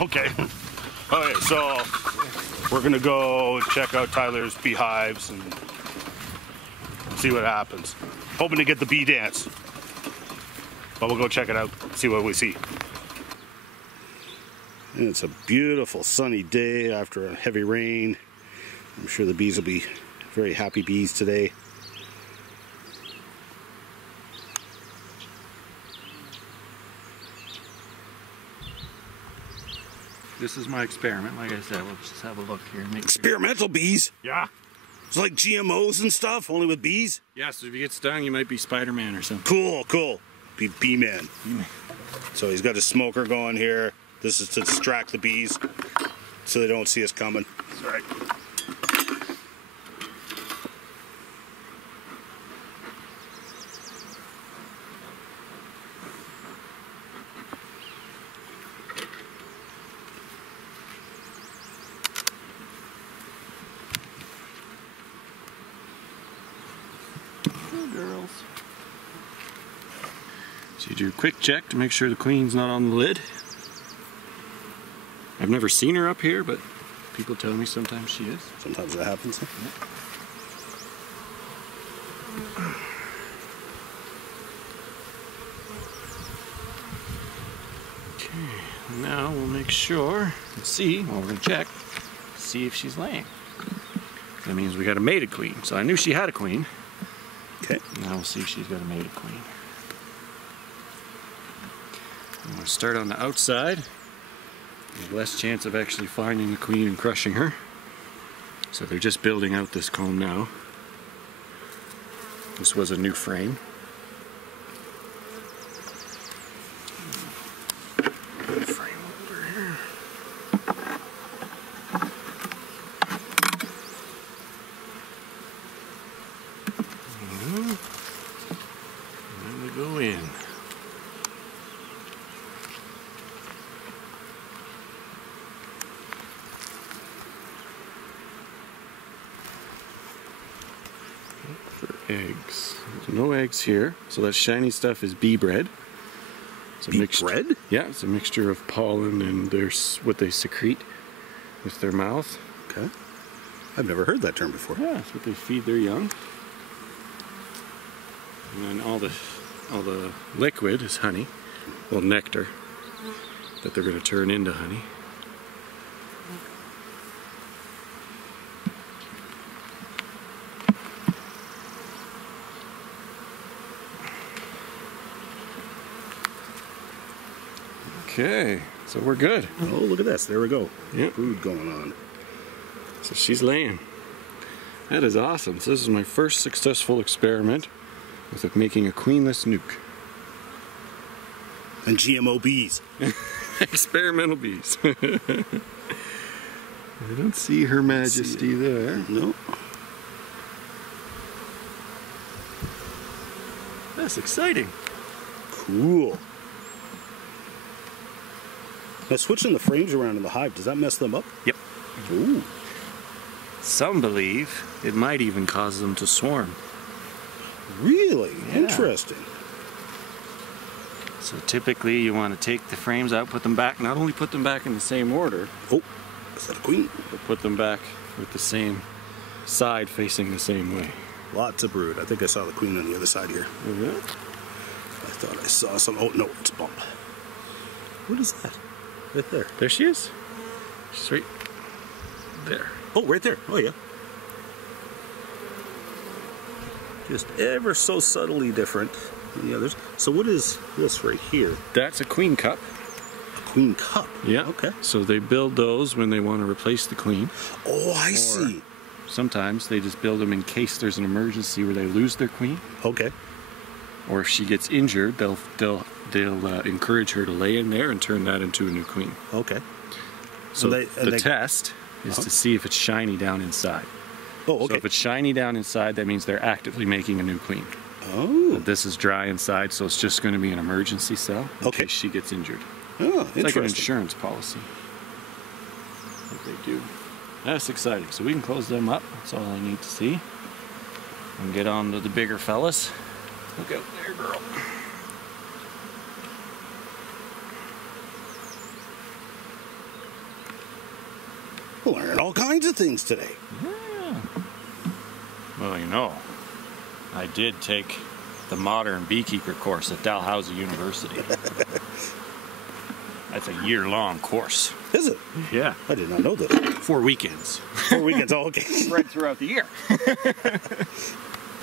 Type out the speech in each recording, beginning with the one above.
Okay. Okay, so we're gonna go check out Tyler's beehives and see what happens. Hoping to get the bee dance. But we'll go check it out, see what we see. And it's a beautiful sunny day after a heavy rain. I'm sure the bees will be very happy bees today. This is my experiment. Like I said, we'll just have a look here. Experimental bees? Yeah. It's like GMOs and stuff, only with bees? Yeah, so if you get stung, you might be Spider-Man or something. Cool, cool. Be bee-man. So he's got his smoker going here. This is to distract the bees so they don't see us coming. That's right. Girls. So you do a quick check to make sure the queen's not on the lid. I've never seen her up here, but people tell me sometimes she is. Sometimes that happens. Huh? Yeah. Okay, now we'll make sure and see, well, we're gonna check, see if she's laying. That means we got a mated queen. So I knew she had a queen. Okay. Now we'll see if she's got a mated queen. I'm going to start on the outside. There's less chance of actually finding the queen and crushing her. So they're just building out this comb now. This was a new frame. Frame over here. And then we go in. For eggs. There's no eggs here, so that shiny stuff is bee bread. It's a bee bread? Yeah, it's a mixture of pollen and what they secrete with their mouth. Okay. I've never heard that term before. Yeah, that's what they feed their young. And then all the liquid is honey, well, nectar, that they're going to turn into honey. Okay, so we're good. Oh, look at this. There we go. Yep. Food going on. So she's laying. That is awesome. So this is my first successful experiment with making a queenless nuke. And GMO bees. Experimental bees. I don't see Her Majesty there. No. That's exciting. Cool. Now switching the frames around in the hive, does that mess them up? Yep. Ooh. Some believe it might even cause them to swarm. Really? Yeah. Interesting. So typically you want to take the frames out, put them back, not only put them back in the same order. Oh, is that a queen? But put them back with the same side facing the same way. Lots of brood. I think I saw the queen on the other side here. Mm-hmm. I thought I saw some. Oh, no, it's a bump. What is that? Right there. There she is. She's right there. Oh, right there. Oh, yeah. Just ever so subtly different than the others. So what is this right here? That's a queen cup. A queen cup? Yeah. Okay. So they build those when they want to replace the queen. Oh, I see. Sometimes they just build them in case there's an emergency where they lose their queen. Okay. Or if she gets injured, they'll encourage her to lay in there and turn that into a new queen. Okay. So the test is to see if it's shiny down inside. Oh, okay. So if it's shiny down inside, that means they're actively making a new queen. Oh. But this is dry inside, so it's just going to be an emergency cell in case she gets injured. Oh, it's interesting. like an insurance policy. What they do. That's exciting. So we can close them up. That's all I need to see. And get on to the bigger fellas. Look out there, girl. Learning all kinds of things today. Yeah. Well, you know, I did take the modern beekeeper course at Dalhousie University. That's a year-long course. Is it? Yeah. I did not know that. 4 weekends. 4 weekends, oh, okay. Spread throughout the year.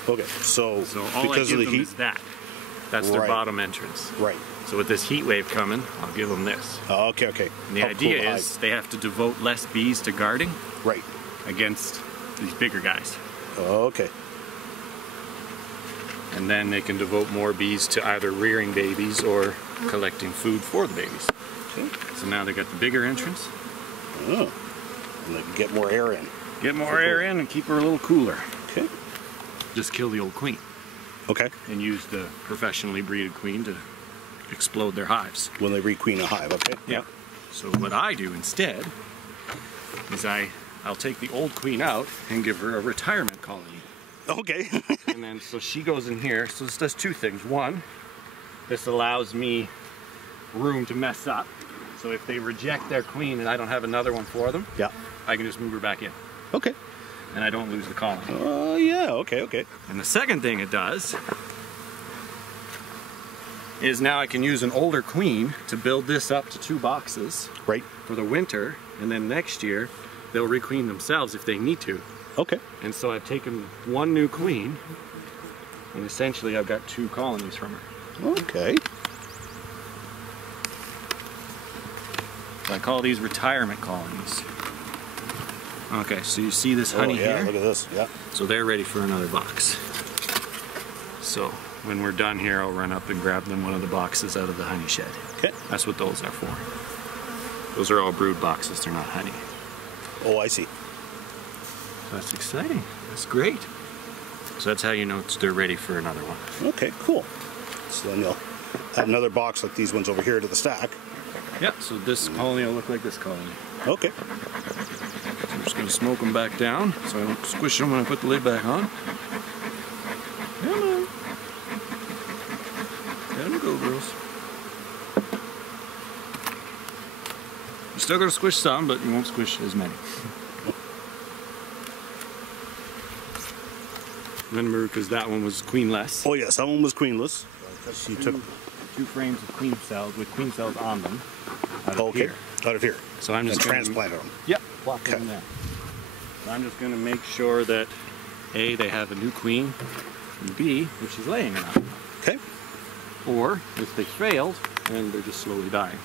Okay, so all because I give of the them heat? is that. That's their Right. bottom entrance. Right. So with this heat wave coming, I'll give them this. Oh, okay, okay. And the Help cool idea the is they have to devote less bees to guarding hive. Right. against these bigger guys. Oh, okay. And then they can devote more bees to either rearing babies or collecting food for the babies. Okay. So now they got the bigger entrance. Oh. And they can get more air in. Get more air in and keep her a little cooler. Okay. Just kill the old queen Okay. and use the professionally breeded queen to explode their hives. When they requeen a hive, okay? Yeah. So what I do instead is I'll take the old queen out and give her a retirement colony. Okay. And then so she goes in here. So this does two things. One, this allows me room to mess up. So if they reject their queen and I don't have another one for them, Yeah. I can just move her back in Okay. and I don't lose the colony. Oh, yeah, okay, okay. And the second thing it does is now I can use an older queen to build this up to 2 boxes Right. for the winter, and then next year they'll requeen themselves if they need to. Okay. And so I've taken 1 new queen, and essentially I've got 2 colonies from her. Okay. So I call these retirement colonies. Okay, so you see this honey oh, yeah, here? look at this. Yeah. So they're ready for another box. So when we're done here, I'll run up and grab them one of the boxes out of the honey shed. Okay. That's what those are for. Those are all brood boxes, they're not honey. Oh, I see. So that's exciting. That's great. So that's how you know they're ready for another one. Okay, cool. So then you'll add another box like these ones over here to the stack. Yeah, so this colony will look like this colony. Okay. So I'm just going to smoke them back down so I don't squish them when I put the lid back on. Come on. Let them go, girls. You're still going to squish some, but you won't squish as many. Remember, because that one was queenless. Oh, yes, that one was queenless. She took... 2 frames of queen cells with queen cells on them. Out of Okay, here. out of here. So I'm just And gonna transplanted them. Yep, plop them Okay. there. So I'm just going to make sure that A, they have a new queen, and B, if she's laying enough. Okay. Or if they failed, then they're just slowly dying.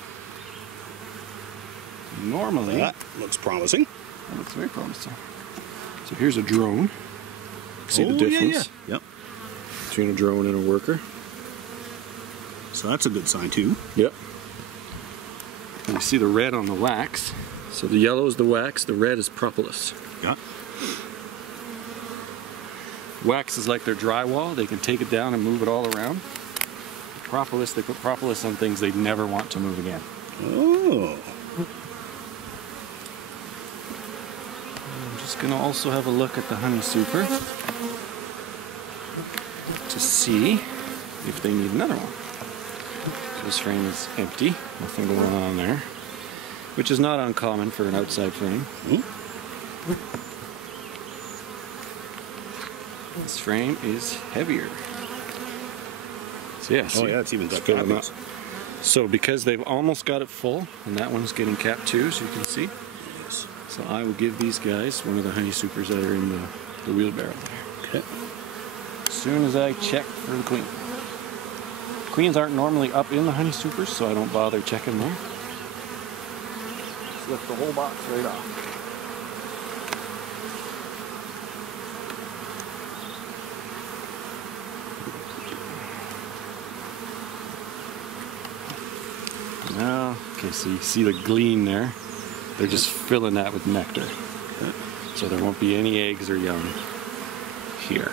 Normally, That looks promising. that looks very promising. So here's a drone. See the Oh, difference Yeah, Yep. between a drone and a worker? So that's a good sign too. Yep. And you see the red on the wax. So the yellow is the wax, the red is propolis. Yeah. Wax is like their drywall. They can take it down and move it all around. Propolis, they put propolis on things they never want to move again. Oh. I'm just going to also have a look at the honey super to see if they need another one. So this frame is empty, nothing going on there, which is not uncommon for an outside frame. This frame is heavier. So yeah, Oh, yeah, it's even got filling up. cappings. So because they've almost got it full, and that one's getting capped too, as you can see. Yes. So I will give these guys one of the honey supers that are in the wheelbarrow there. Okay. As soon as I check for the queen. Queens aren't normally up in the honey supers, so I don't bother checking there. Just lift the whole box right off. Now, okay, so you see the gleam there. They're just filling that with nectar. So there won't be any eggs or young here.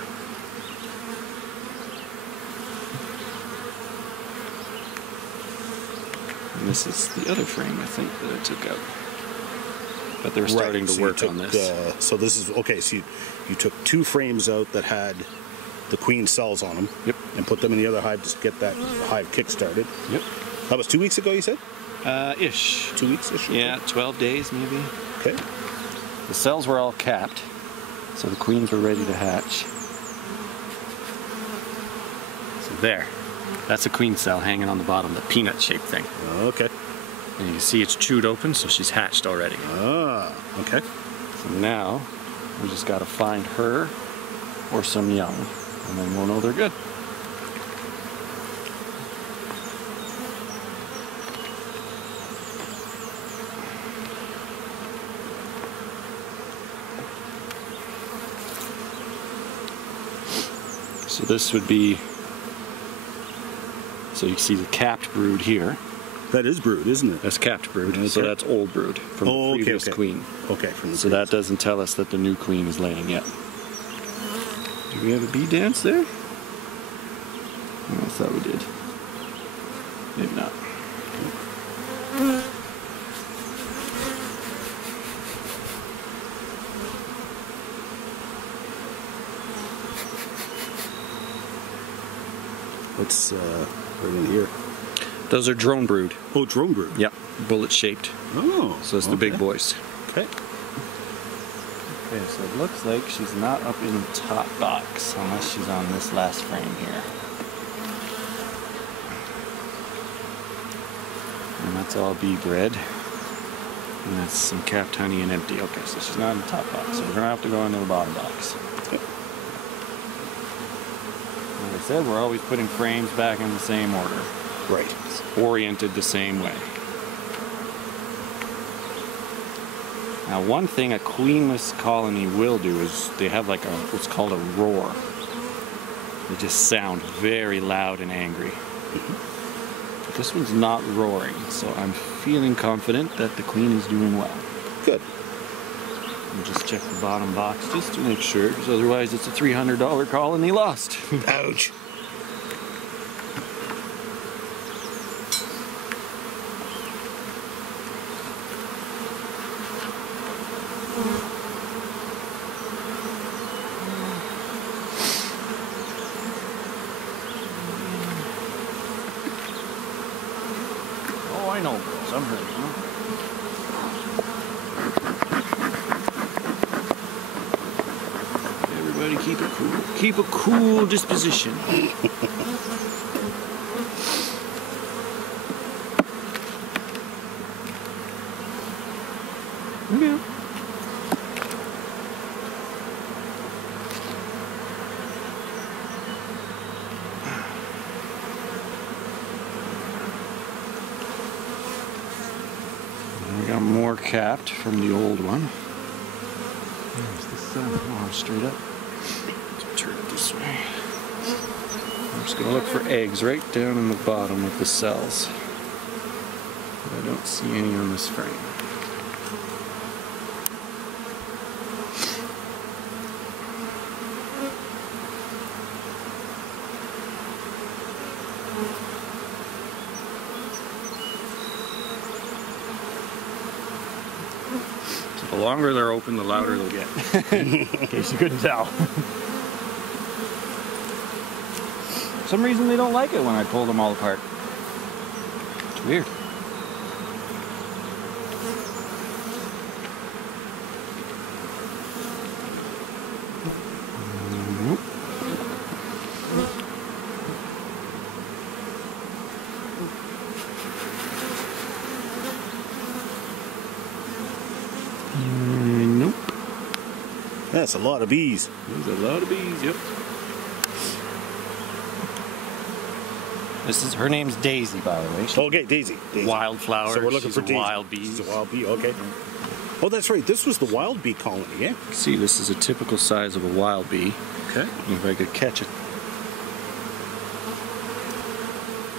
And this is the other frame, I think, that I took out. But they're starting to work on this. So this is, okay, so you took 2 frames out that had the queen cells on them. Yep. And put them in the other hive to get that hive kick-started. Yep. That was 2 weeks ago, you said? Ish. 2 weeks-ish? Yeah, 12 days maybe. Okay. The cells were all capped, so the queens were ready to hatch. So there, that's a queen cell hanging on the bottom, the peanut-shaped thing. Okay. And you can see it's chewed open, so she's hatched already. Ah, okay. So now, we just gotta find her or some young, and then we'll know they're good. So this would be, so you can see the capped brood here. That is brood, isn't it? That's capped brood. Okay. So that's old brood from the previous queen. Okay, from the So that doesn't tell us that the new queen is laying yet. Do we have a bee dance there? Oh, I thought we did. Maybe not. What's right in here? Those are drone brood. Oh, drone brood. Yep, bullet shaped. Oh, So it's the big boys. Okay. Okay, so it looks like she's not up in the top box unless she's on this last frame here. And that's all bee bread. And that's some capped honey and empty. Okay, so she's not in the top box. So we're gonna have to go into the bottom box. Okay. Like I said, we're always putting frames back in the same order. Right. It's oriented the same way. Now, one thing a queenless colony will do is they have like what's called a roar. They just sound very loud and angry. But this one's not roaring, so I'm feeling confident that the queen is doing well. Good. We'll just check the bottom box just to make sure, because otherwise it's a $300 colony lost. Ouch. Oh, I know, girls. I'm ready. Huh? Everybody keep it cool. Keep a cool disposition. Okay. We got more capped from the old one. There's the sun. Oh, straight up. Let's turn it this way. I'm just going to look for eggs right down in the bottom of the cells. But I don't see any on this frame. So the longer they're open, the louder they'll get. In case you couldn't tell. For some reason they don't like it when I pull them all apart. It's weird. Nope. Nope. That's a lot of bees. There's a lot of bees, yep. This is her name's Daisy, by the way. She's Okay, Daisy. wildflower. So we're looking for a Daisy. wild bee. She's a wild bee, okay. Oh, that's right. This was the wild bee colony, yeah? See, this is a typical size of a wild bee. Okay. And if I could catch it.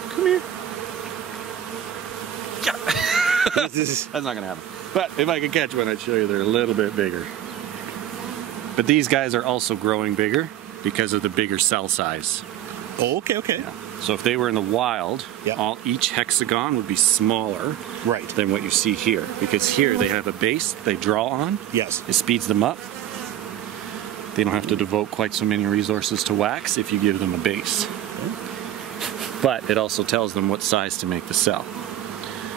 Come here. Yeah. That's not gonna happen. But if I could catch one, I'd show you they're a little bit bigger. But these guys are also growing bigger because of the bigger cell size. Oh, okay, okay. Yeah. So if they were in the wild, Yeah. each hexagon would be smaller Right. than what you see here. Because here they have a base they draw on. Yes. It speeds them up. They don't have to devote quite so many resources to wax if you give them a base. But it also tells them what size to make the cell.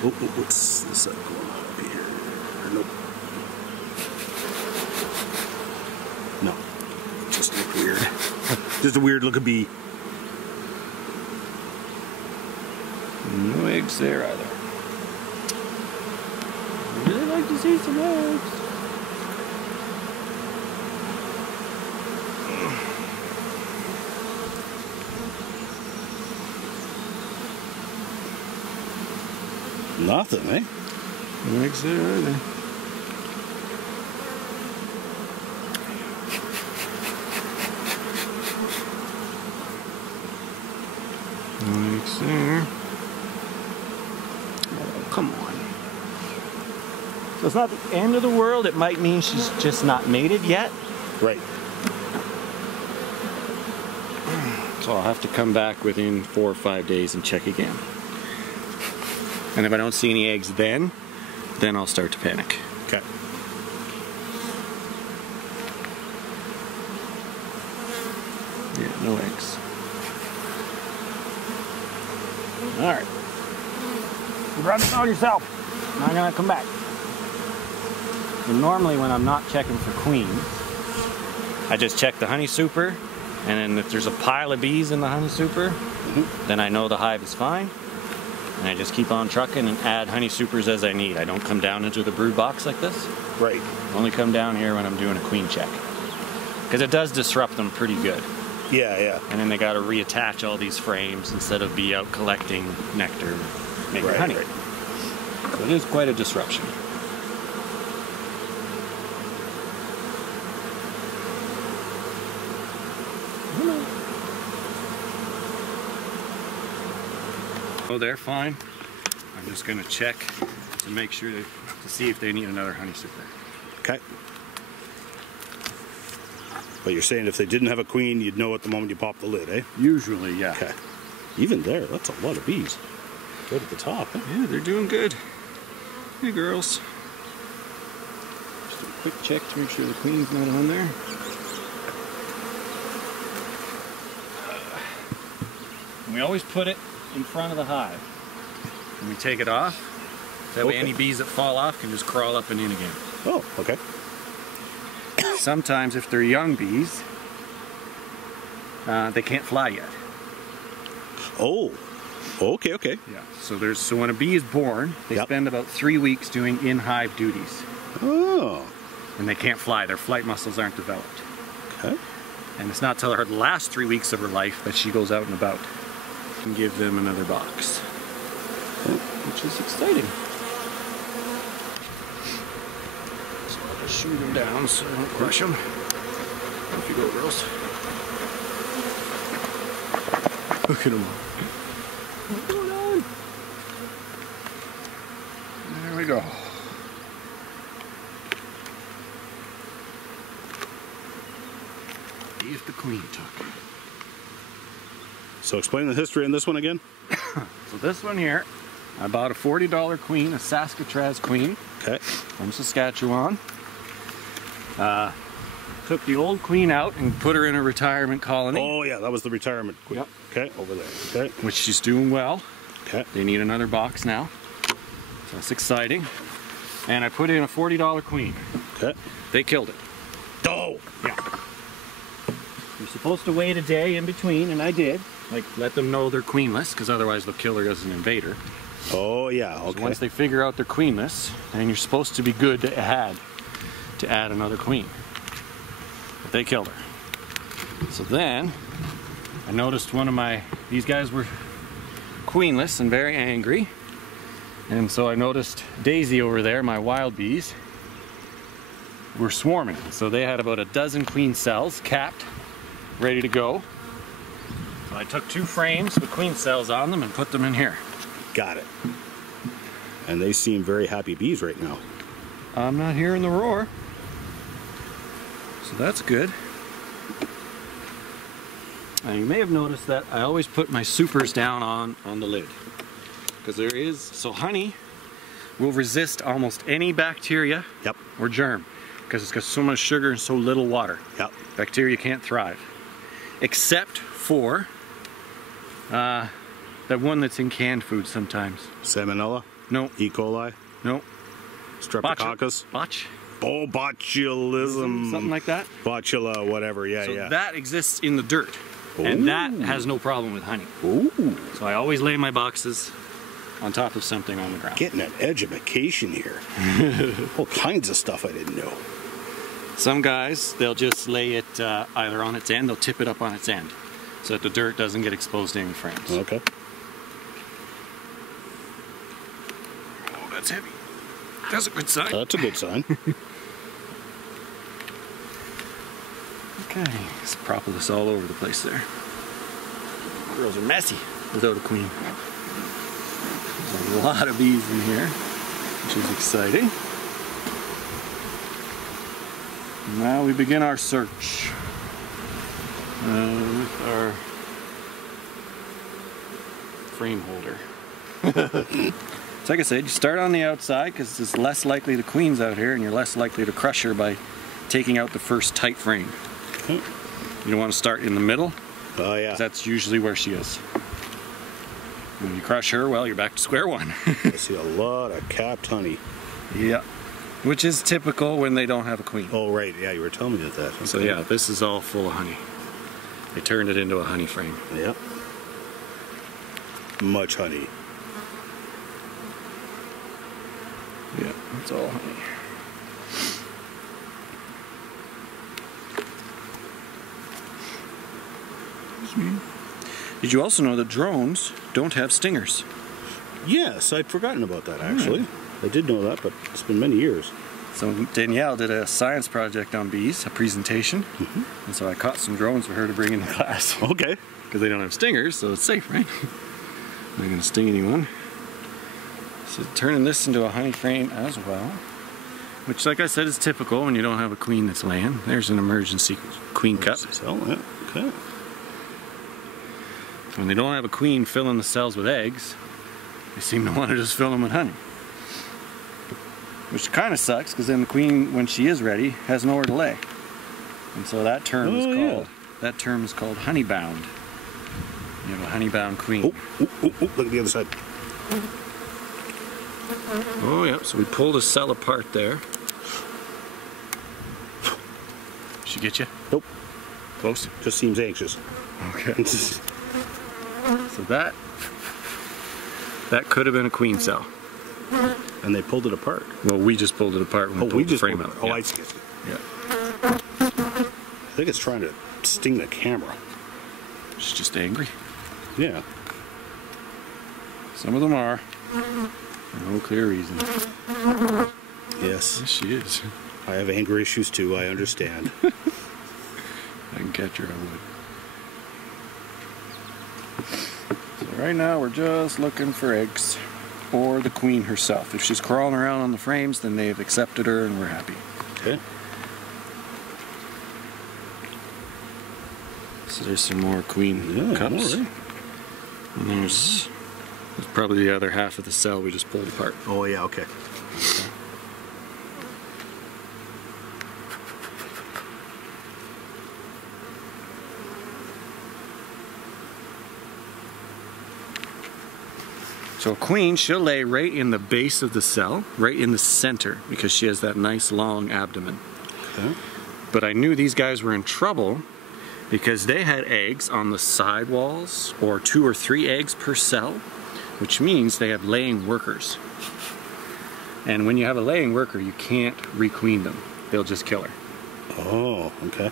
Oh, what's this going on up here? Nope. Just a weird looking bee. No eggs there either. I'd really like to see some eggs. Nothing, eh? No eggs there either. No eggs there. Oh, come on. So it's not the end of the world. It might mean she's just not mated yet. Right. So I'll have to come back within 4 or 5 days and check again. And if I don't see any eggs then I'll start to panic. Okay. Yeah, no eggs. Alright. Grab it on yourself. Now I'm gonna come back. So normally when I'm not checking for queens, I just check the honey super, and then if there's a pile of bees in the honey super, then I know the hive is fine. And I just keep on trucking and add honey supers as I need. I don't come down into the brood box like this. Right. I only come down here when I'm doing a queen check. Because it does disrupt them pretty good. Yeah, yeah. And then they got to reattach all these frames instead of be out collecting nectar, making honey. Right. So it is quite a disruption. Oh, they're fine. I'm just going to check to make sure to see if they need another honey super. Okay. But you're saying if they didn't have a queen, you'd know at the moment you pop the lid, eh? Usually, yeah. Okay. Even there, that's a lot of bees. Right at the top, eh? Yeah, they're doing good. Hey, girls. Just a quick check to make sure the queen's not on there. We always put it in front of the hive. And we take it off. That way any bees that fall off can just crawl up and in again. Oh, okay. Sometimes if they're young bees, they can't fly yet. Oh, okay, okay. Yeah. So when a bee is born, they spend about 3 weeks doing in-hive duties. Oh. And they can't fly. Their flight muscles aren't developed. Okay. And it's not till her last 3 weeks of her life that she goes out and about. And give them another box. Which is exciting. So I'll just shoot them down so I don't crush them. Off you go, girls. Look at them. What's going on? There we go. See if the queen took. So explain the history on this one again. So this one here, I bought a $40 queen, a Saskatraz queen. Okay. From Saskatchewan. Took the old queen out and put her in a retirement colony. Oh yeah, that was the retirement queen. Yep. Okay, over there. Okay. Which she's doing well. Okay. They need another box now. So that's exciting. And I put in a $40 queen. Okay. They killed it. Oh! Yeah. You're supposed to wait a day in between, and I did. Like, let them know they're queenless, because otherwise they'll kill her as an invader. Oh yeah, okay. So once they figure out they're queenless, then you're supposed to be good to add another queen. But they killed her. So then, I noticed these guys were queenless and very angry. And so I noticed Daisy over there, my wild bees, were swarming. So they had about a dozen queen cells capped, ready to go. So I took 2 frames with queen cells on them and put them in here. Got it. And they seem very happy bees right now. I'm not hearing the roar. So that's good. And you may have noticed that I always put my supers down on the lid. Because so honey will resist almost any bacteria or germ. Because it's got so much sugar and so little water. Yep. Bacteria can't thrive. Except for that one that's in canned food sometimes. Salmonella? No. E. coli? No. Streptococcus? Botch. Oh, botulism. Something like that. Botula, whatever. Yeah, So yeah. that exists in the dirt. And that has no problem with honey. Ooh. So I always lay my boxes on top of something on the ground. Getting an education here. All kinds of stuff I didn't know. Some guys, they'll just lay it either on its end, they'll tip it up on its end so that the dirt doesn't get exposed to any frames. Okay. Oh, that's heavy. That's a good sign. That's a good sign. Okay, let's propolis all over the place there. Girls are messy without a queen. There's a lot of bees in here, which is exciting. Now we begin our search with our frame holder. So like I said, you start on the outside because it's less likely the queen's out here and you're less likely to crush her by taking out the first tight frame. You don't want to start in the middle. Oh yeah. That's usually where she is. When you crush her, well, you're back to square one. I see a lot of capped honey. Yeah. Which is typical when they don't have a queen. Oh right, yeah, you were telling me that. Okay. So yeah, this is all full of honey. They turned it into a honey frame. Yep. Much honey. Yeah, it's all honey. Did you also know that drones don't have stingers? Yes, I'd forgotten about that actually. I did know that, but it's been many years. So Danielle did a science project on bees, a presentation, and so I caught some drones for her to bring into class. Okay. Because they don't have stingers, so it's safe, right? Not going to sting anyone. So turning this into a honey frame as well, which like I said is typical when you don't have a queen that's laying. There's an emergency queen cup. So, yeah, okay. When they don't have a queen filling the cells with eggs, they seem to want to just fill them with honey. Which kind of sucks, because then the queen, when she is ready, has nowhere to lay. And so that term is called honey bound. You have a honey bound queen. Oh, look at the other side. Oh yeah, so we pulled a cell apart there. She get you? Nope. Close? Just seems anxious. Okay. So that could have been a queen cell. And they pulled it apart. Well, we just pulled it apart when we pulled the frame out. Oh, Yeah. I see. Yeah. I think it's trying to sting the camera. She's just angry. Yeah. Some of them are. For no clear reason. Yes. Yes, she is. I have anger issues too, I understand. I can catch her, I would. So right now we're just looking for eggs. Or the queen herself. If she's crawling around on the frames, then they've accepted her and we're happy. Okay. So there's some more queen cups. More, right? And there's probably the other half of the cell we just pulled apart. Oh yeah, okay. So a queen, she'll lay right in the base of the cell, right in the center, because she has that nice long abdomen. Okay. But I knew these guys were in trouble because they had eggs on the side walls, or 2 or 3 eggs per cell, which means they have laying workers. And when you have a laying worker, you can't requeen them. They'll just kill her. Oh, okay.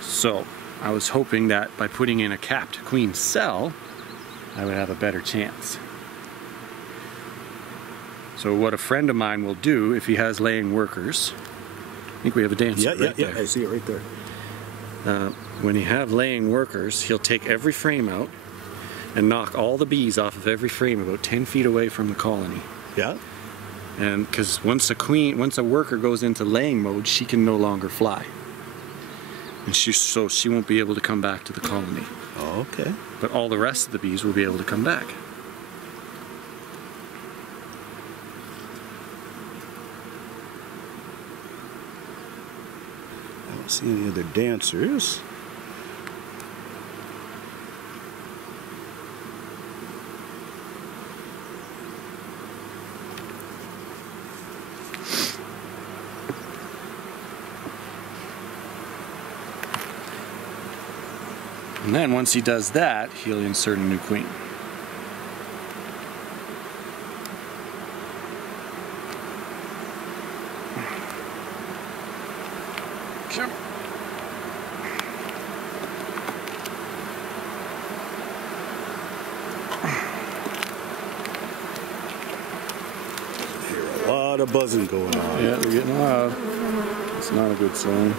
So I was hoping that by putting in a capped queen cell, I would have a better chance. So what a friend of mine will do if he has laying workers, I think we have a dancer right there. I see it right there. When you have laying workers, he'll take every frame out and knock all the bees off of every frame about 10 feet away from the colony. Yeah? And because once a worker goes into laying mode, she can no longer fly. And so she won't be able to come back to the colony. Oh, okay. But all the rest of the bees will be able to come back. I don't see any other dancers. And then once he does that, he'll insert a new queen. Sure. A lot of buzzing going on. Yeah, they're getting loud. It's not a good sign.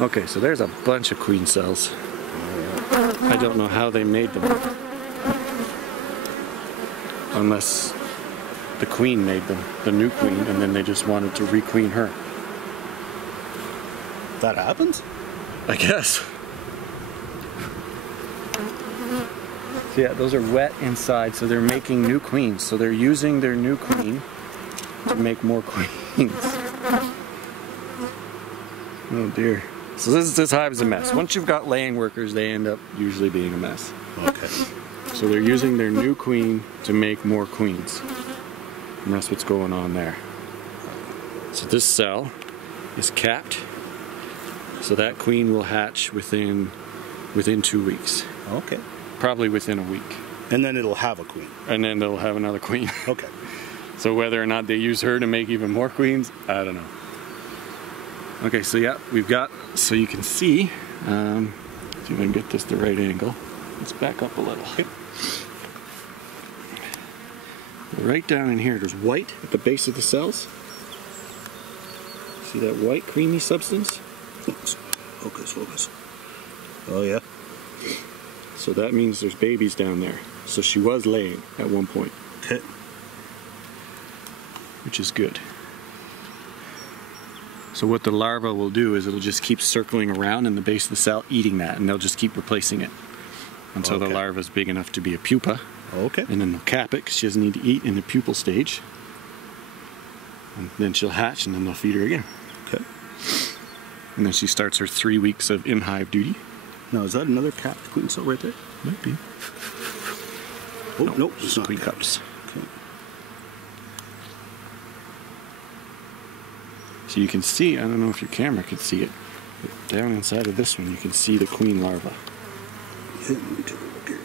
Okay, so there's a bunch of queen cells. I don't know how they made them. Unless the queen made them, the new queen, and then they just wanted to re-queen her. That happens? I guess. So yeah, those are wet inside, so they're making new queens. So they're using their new queen to make more queens. Oh dear. So this hive is a mess. Once you've got laying workers, they end up usually being a mess. Okay. So they're using their new queen to make more queens. And that's what's going on there. So this cell is capped. So that queen will hatch within 2 weeks. Okay. Probably within a week. And then it'll have a queen. And then they'll have another queen. Okay. So whether or not they use her to make even more queens, I don't know. Okay, so yeah, we've got, so you can see, if you can get this the right angle, let's back up a little. Okay. Right down in here, there's white at the base of the cells. See that white creamy substance? Oops. Focus, focus. Oh yeah. So that means there's babies down there. So she was laying at one point. Okay. Which is good. So what the larva will do is it'll just keep circling around in the base of the cell, eating that, and they'll just keep replacing it until the larva is big enough to be a pupa. Okay. And then they'll cap it because she doesn't need to eat in the pupal stage. And then she'll hatch, and then they'll feed her again. Okay. And then she starts her 3 weeks of in-hive duty. Now, is that another capped queen cell right there? Might be. Oh, no, nope, it's not queen capped. cups. Okay. So you can see, I don't know if your camera could see it, but down inside of this one you can see the queen larva. Yeah, let me take a look here.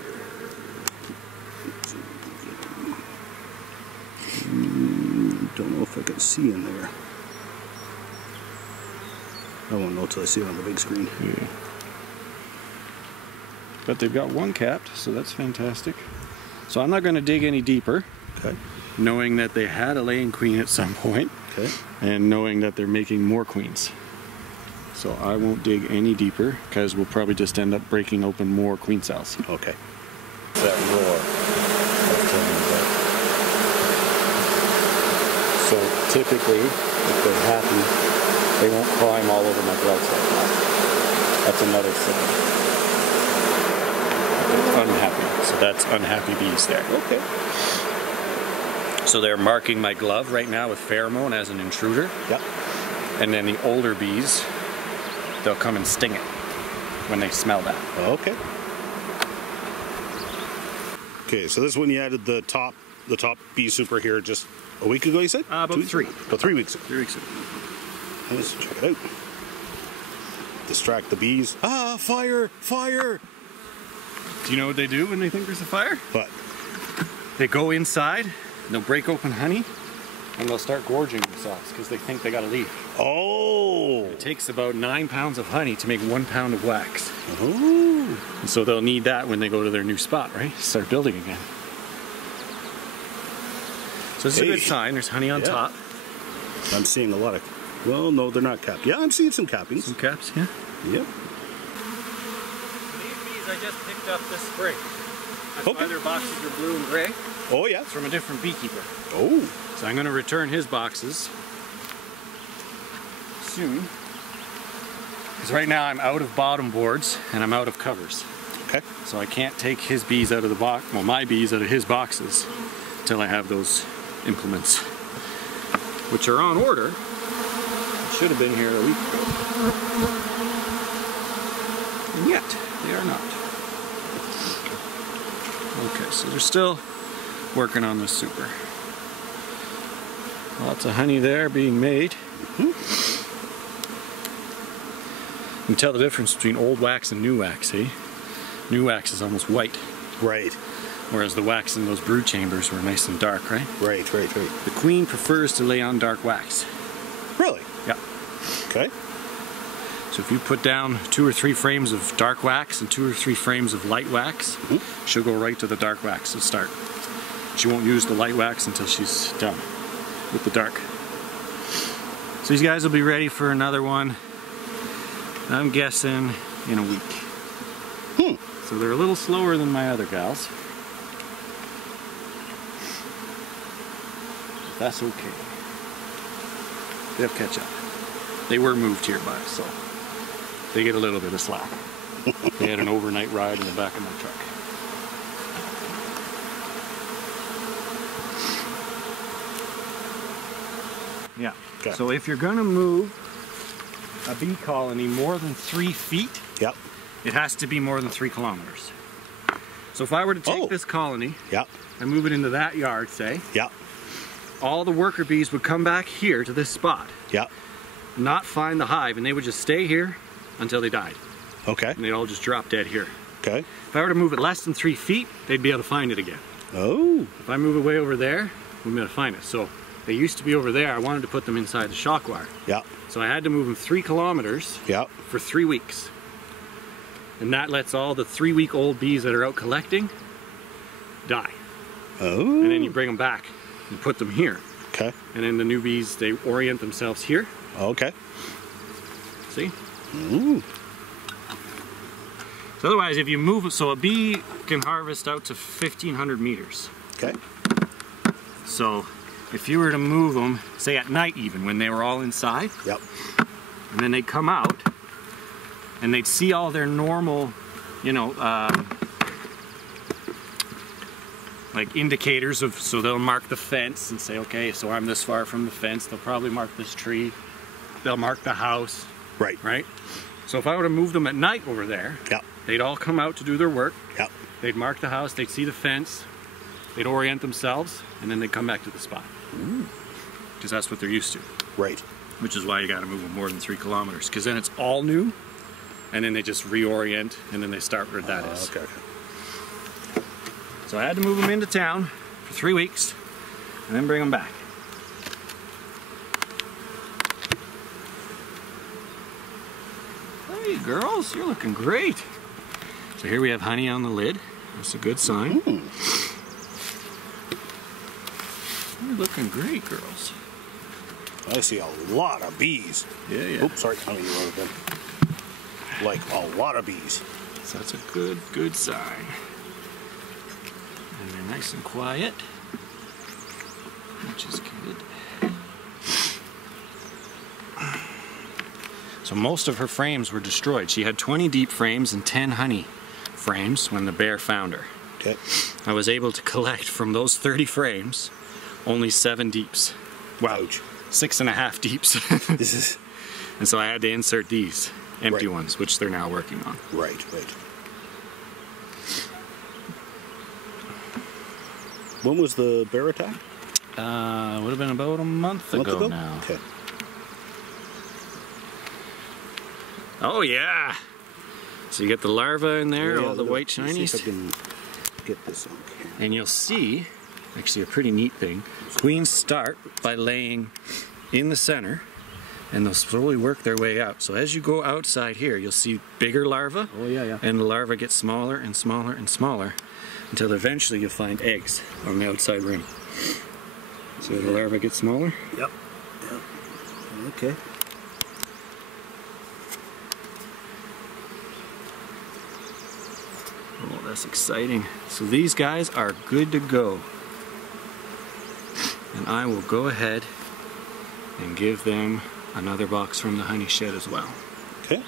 Don't know if I can see in there. I won't know until I see it on the big screen. Yeah. But they've got one capped, so that's fantastic. So I'm not going to dig any deeper. Okay. Knowing that they had a laying queen at some point. Okay. And knowing that they're making more queens. So I won't dig any deeper because we'll probably just end up breaking open more queen cells. Okay. That roar. So typically, if they're happy, they won't climb all over my gloves like that. That's another signal. Unhappy. So that's unhappy bees there. Okay. So they're marking my glove right now with pheromone as an intruder. Yep. And then the older bees, they'll come and sting it when they smell that. Okay. Okay, so this one you added the top bee super here just a week ago, you said? About 3. About 3 weeks ago. 3 weeks ago. Let's check it out. Distract the bees. Ah, fire! Fire! Do you know what they do when they think there's a fire? What? They go inside, they'll break open honey, and they'll start gorging themselves because they think they got to leave. Oh! It takes about 9 pounds of honey to make 1 pound of wax. Oh! And so they'll need that when they go to their new spot, right? Start building again. So this is a good sign. There's honey on top. I'm seeing a lot of... Well, no, they're not capped. Yeah, I'm seeing some cappings. Some caps, yeah. Yep. These bees I just picked up this spring. That's why their boxes are blue and gray. Oh, yeah. It's from a different beekeeper. Oh. So I'm going to return his boxes soon. Because right now I'm out of bottom boards and I'm out of covers. Okay. So I can't take his bees out of the box, well, my bees out of his boxes until I have those implements, which are on order. Should have been here a week ago. And yet, they are not. Okay, so they're still working on this super. Lots of honey there being made. You can tell the difference between old wax and new wax, eh? New wax is almost white. Right. Whereas the wax in those brood chambers were nice and dark, right? Right. The queen prefers to lay on dark wax. Really? Yeah. Okay. So if you put down 2 or 3 frames of dark wax and 2 or 3 frames of light wax, she'll go right to the dark wax to start. She won't use the light wax until she's done with the dark. So these guys will be ready for another one, I'm guessing, in a week. So they're a little slower than my other gals. That's okay. They'll catch up. They were moved here by us, so they get a little bit of slack. They had an overnight ride in the back of my truck. Yeah. Okay. So if you're gonna move a bee colony more than 3 feet, Yep. it has to be more than 3 kilometers. So if I were to take this colony Yep. and move it into that yard, say, Yep. all the worker bees would come back here to this spot, Yep. not find the hive, and they would just stay here until they died. Okay. And they'd all just drop dead here. Okay. If I were to move it less than 3 feet, they'd be able to find it again. Oh. If I move it way over there, we'd be able to find it. So they used to be over there. I wanted to put them inside the shock wire. Yep. So I had to move them 3 kilometers Yep. for 3 weeks. And that lets all the 3-week-old bees that are out collecting die. Oh. And then you bring them back and put them here. Okay. And then the new bees, they orient themselves here. Okay. See? Ooh. So otherwise, if you move, so a bee can harvest out to 1,500 meters. Okay. So if you were to move them, say at night even, when they were all inside, Yep. and then they'd come out, and they'd see all their normal, you know, like indicators of, so they'll mark the fence and say, okay, so I'm this far from the fence. They'll probably mark this tree. They'll mark the house. Right. Right? So if I were to move them at night over there, Yep. they'd all come out to do their work. Yep. They'd mark the house, they'd see the fence, they'd orient themselves, and then they'd come back to the spot. Because that's what they're used to. Right. Which is why you gotta move them more than 3 kilometers. Because then it's all new, and then they just reorient, and then they start where that is. Okay. So I had to move them into town for 3 weeks, and then bring them back. Hey girls, you're looking great. So here we have honey on the lid. That's a good sign. You're looking great, girls. I see a lot of bees. Yeah. Oops, sorry. Honey, you wrote it. Like a lot of bees. So that's a good sign. And they're nice and quiet, which is good. So most of her frames were destroyed. She had 20 deep frames and 10 honey frames when the bear found her. Okay. I was able to collect from those 30 frames only 7 deeps. Ouch. 6.5 deeps. This is And so I had to insert these empty Right. ones, which they're now working on. right. When was the bear attack? Would have been about a month ago now. Okay. Oh yeah! So you get the larva in there, Yeah, all the look at- white let's see if shinies. I can get this on camera. And you'll see, actually a pretty neat thing, queens start by laying in the center, and they'll slowly work their way out. So as you go outside here, you'll see bigger larvae, Oh yeah. and the larvae get smaller and smaller and smaller, until eventually you'll find eggs on the outside ring. So the larvae get smaller. Yep. Okay. Oh, that's exciting. So these guys are good to go. And I will go ahead and give them another box from the honey shed as well. Okay.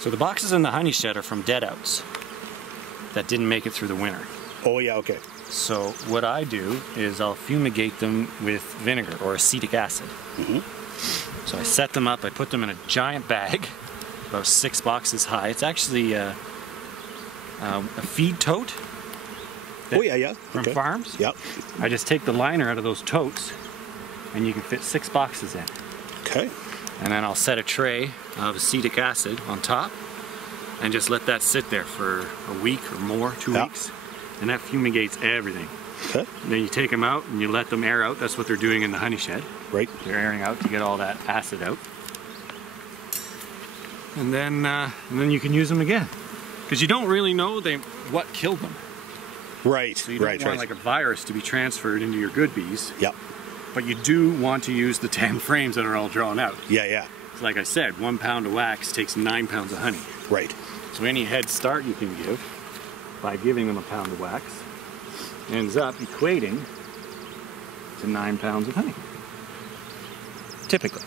So the boxes in the honey shed are from dead outs that didn't make it through the winter. Oh yeah. Okay. So what I do is I'll fumigate them with vinegar or acetic acid. So I set them up, I put them in a giant bag, about 6 boxes high. It's actually a feed tote. Oh yeah. From farms. Yep. I just take the liner out of those totes, and you can fit 6 boxes in. Okay. And then I'll set a tray of acetic acid on top and just let that sit there for a week or more, 2 weeks. And that fumigates everything. Okay. And then you take them out and you let them air out. That's what they're doing in the honey shed. Right. They're airing out to get all that acid out. And then you can use them again. Because you don't really know what killed them. Right. So you don't want like a virus to be transferred into your good bees. Yep. But you do want to use the 10 frames that are all drawn out. Yeah, yeah. So like I said, 1 pound of wax takes 9 pounds of honey. Right. So any head start you can give by giving them a pound of wax ends up equating to 9 pounds of honey. Typically.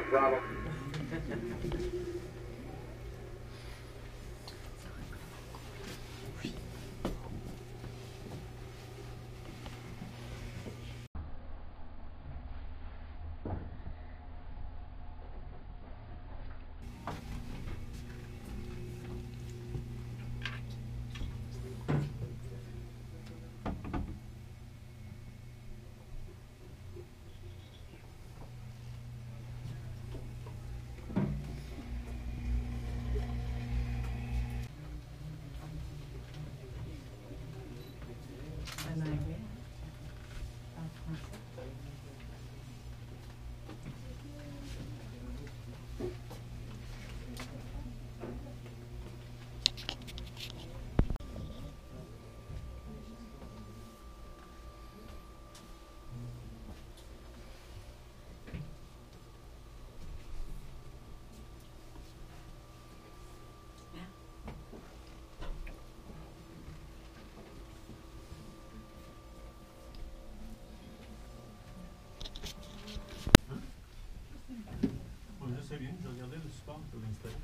ground problem. Je regardais le support pour l'installer.